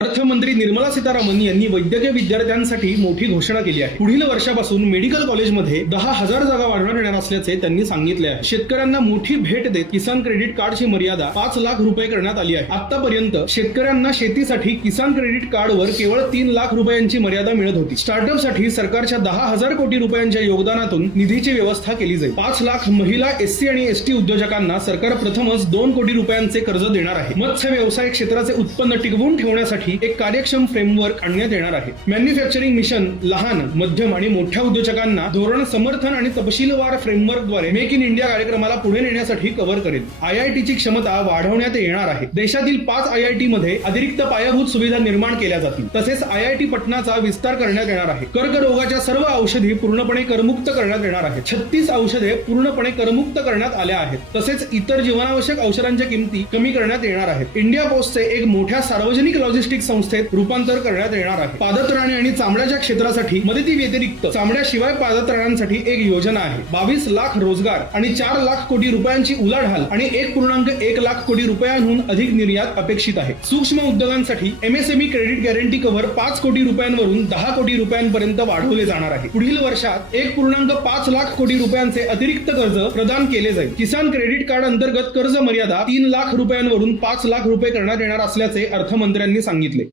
अर्थमंत्री निर्मला सीतारामन यांनी वैद्यकीय विद्यार्थ्यांसाठी मोठी घोषणा केली आहे. पुढील वर्षापासून मेडिकल कॉलेजमध्ये दहा हजार जागा वाढवण्यात येणार असल्याचे त्यांनी सांगितले आहे. शेतकऱ्यांना मोठी भेट देत किसान क्रेडिट कार्डची मर्यादा पाच लाख रुपये करण्यात आली आहे. आतापर्यंत शेतकऱ्यांना शेतीसाठी किसान क्रेडिट कार्डवर केवळ तीन लाख रुपयांची मर्यादा मिळत होती. स्टार्टअपसाठी सरकारच्या दहा हजार कोटी रुपयांच्या योगदानातून निधीची व्यवस्था केली जाईल. पाच लाख महिला एससी आणि एसटी उद्योजकांना सरकार प्रथमच दोन कोटी रुपयांचे कर्ज देणार आहे. मत्स्य व्यवसाय क्षेत्राचे उत्पन्न टिकवून ठेवण्यासाठी एक कार्यक्षम फ्रेमवर्क आणण्यात येणार आहे. मॅन्युफॅक्चरिंग मिशन लहान मध्यम आणि मोठ्या उद्योजकांना धोरण समर्थन आणि तपशीलवार फ्रेमवर्कद्वारे मेक इन इंडिया कार्यक्रमाला पुढे नेण्यासाठी कव्हर करेल. आय आय टीची क्षमता वाढवण्यात येणार आहे. देशातील पाच आय आय टी मध्ये अतिरिक्त पायाभूत सुविधा निर्माण केल्या जातील. तसेच आय आय टी पटनाचा विस्तार करण्यात येणार आहे. कर्करोगाच्या सर्व औषधी पूर्णपणे करमुक्त करण्यात येणार आहे छत्तीस औषधे पूर्णपणे करमुक्त करण्यात आल्या आहेत. तसेच इतर जीवनावश्यक औषधांच्या किमती कमी करण्यात येणार आहेत. इंडिया पोस्टचे एक मोठ्या सार्वजनिक लॉजिस्टिक संस्थेत रूपांतर करण्यात येणार आहे. पादत्राणे आणि चामड्याच्या क्षेत्रासाठी मदती व्यतिरिक्त चामड्याशिवाय पादत्राण्यांसाठी एक योजना आहे. बावीस लाख रोजगार आणि चार लाख कोटी रुपयांची उलाढाल आणि एक पूर्णांक एक लाख कोटी रुपयांहून अधिक निर्यात अपेक्षित आहे. सूक्ष्म उद्योगांसाठी एमएसएमई क्रेडिट गॅरंटी कव्हर पाच कोटी रुपयांवरून दहा कोटी रुपयांपर्यंत वाढवले जाणार आहे. पुढील वर्षात एक पूर्णांक पाच लाख कोटी रुपयांचे अतिरिक्त कर्ज प्रदान केले जाईल. किसान क्रेडिट कार्ड अंतर्गत कर्ज मर्यादा तीन लाख रुपयांवरून पाच लाख रुपये करण्यात येणार असल्याचे अर्थमंत्र्यांनी सांगितले. completely.